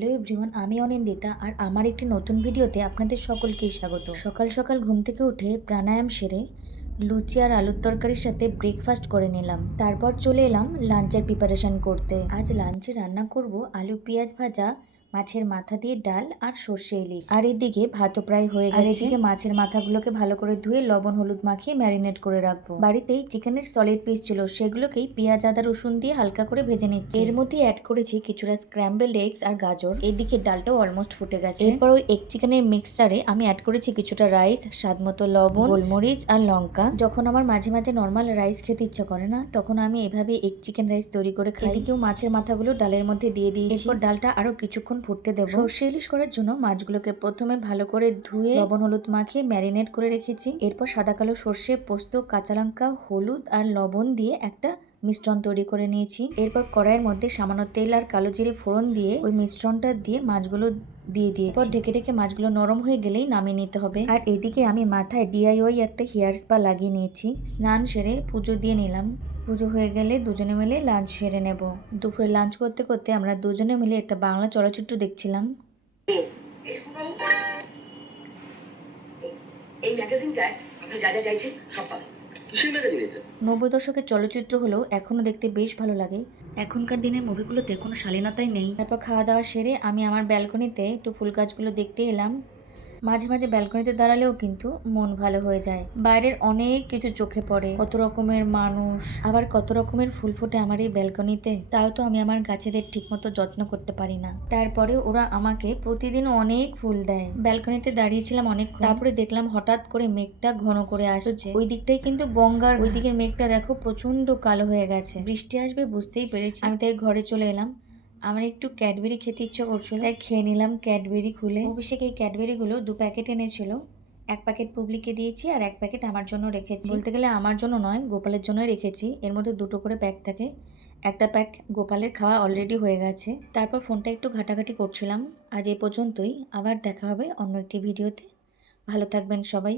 Hello everyone, আমি অনিন্দিতা আর আমার একটি নতুন ভিডিওতে আপনাদের সকলকেই স্বাগত। সকাল সকাল ঘুম থেকে উঠে প্রাণায়াম সেরে লুচি আর আলুর তরকারির সাথে ব্রেকফাস্ট করে নিলাম। তারপর চলে এলাম লাঞ্চের প্রিপারেশন করতে। আজ লাঞ্চে রান্না করব আলু পেঁয়াজ ভাজা, মাছের মাথা দিয়ে ডাল আর সর্ষে ইলিশ। আর এদিকে ভাতও প্রায় হয়ে গেছে। আর এদিকে মাছের মাথাগুলোকে ভালো করে ধুয়ে লবণ হলুদ মাখিয়ে ম্যারিনেট করে রাখবো। বাড়িতেই চিকেনের সলিড পিস ছিল, সেগুলোকেই পেঁয়াজ আদা রসুন দিয়ে হালকা করে ভেজে নিচ্ছি। এর মধ্যে অ্যাড করেছি কিছুটা স্ক্র্যাম্বলড এগস আর গাজর। এদিকে ডালটাও অলমোস্ট ফুটে গেছে। এরপর ওই এগ চিকেনের মিক্সচারে আমি অ্যাড করেছি কিছুটা রাইস, স্বাদ মতো লবণ, গোলমরিচ আর লঙ্কা। যখন আমার মাঝে মাঝে নর্মাল রাইস খেতে ইচ্ছা করে না, তখন আমি এভাবে এগ চিকেন রাইস তৈরি করে খাই। এদিকেও মাছের মাথাগুলো ডালের মধ্যে দিয়ে দিয়েছি। এরপর ডালটা আরো কিছুক্ষণ ফুটতে দেবো। সর্ষে ইলিশ করার জন্য মাছগুলোকে প্রথমে ভালো করে ধুয়ে লবণ হলুদ মাখিয়ে ম্যারিনেট করে রেখেছি। এরপর সাদা কালো সর্ষে, পোস্ত, কাঁচা লঙ্কা, হলুদ আর লবণ দিয়ে একটা মিশ্রণ তৈরি করে নিয়েছি। এরপর কড়াইয়ের মধ্যে সামান্য তেল আর কালো জিরে ফোড়ন দিয়ে ওই মিশ্রণটা দিয়ে মাছগুলো দিয়ে দিয়েছি। এরপর ঢেকে ঢেকে মাছগুলো নরম হয়ে গেলেই নামিয়ে নিতে হবে। আর এদিকে আমি মাথায় DIY একটা হেয়ার স্পা লাগিয়ে নিয়েছি। স্নান সেরে পুজো দিয়ে নিলাম। পুজো হয়ে গেলে দুজনে মিলে লাঞ্চ সেরে নেব। দুপুরে লাঞ্চ করতে করতে আমরা দুজনে মিলে একটা বাংলা চলচ্চিত্র দেখছিলাম। এই ম্যাগাজিনটায় আপনি যা যা চাইছেন সব পাবেন। কিসের ম্যাগাজিন এটা? 90 দশকের চলচ্চিত্র হলেও এখনো দেখতে বেশ ভালো লাগে। এখনকার দিনের মুভিগুলোতে কোনো শালীনতাই নেই। তারপর খাওয়া দাওয়া সেরে আমি আমার ব্যালকনিতে একটু ফুল গাছগুলো দেখতে এলাম। মাঝে মাঝে ব্যালকনিতে দাঁড়ালেও কিন্তু মন ভালো হয়ে যায়। বাইরের অনেক কিছু চোখে পড়ে, কত রকমের মানুষ, আবার কত রকমের ফুল ফোটে আমার এই ব্যালকনিতে। তাও তো আমি আমার গাছেদের ঠিক মতো যত্ন করতে পারি না। তারপরে ওরা আমাকে প্রতিদিন অনেক ফুল দেয়। ব্যালকনিতে দাঁড়িয়েছিলাম অনেক, তারপরে দেখলাম হঠাৎ করে মেঘটা ঘন করে আসছে। ওই দিকটাই কিন্তু গঙ্গার ওই দিকের মেঘটা দেখো প্রচন্ড কালো হয়ে গেছে, বৃষ্টি আসবে বুঝতেই পেরেছি। আমি তাই ঘরে চলে এলাম। আমার একটু ক্যাডবেরি খেতে ইচ্ছে করছিল, তাই খেয়ে নিলাম ক্যাডবেরি খুলে। অভিষেক এই ক্যাডবেরিগুলো 2 প্যাকেট এনেছিল। 1 প্যাকেট পুবলিকে দিয়েছি আর 1 প্যাকেট আমার জন্য রেখেছি। বলতে গেলে আমার জন্য নয়, গোপালের জন্যই রেখেছি। এর মধ্যে 2টো করে প্যাক থাকে। একটা প্যাক গোপালের খাওয়া অলরেডি হয়ে গেছে। তারপর ফোনটা একটু ঘাটাঘাটি করছিলাম। আজ এই পর্যন্তই, আবার দেখা হবে অন্য একটি ভিডিওতে। ভালো থাকবেন সবাই।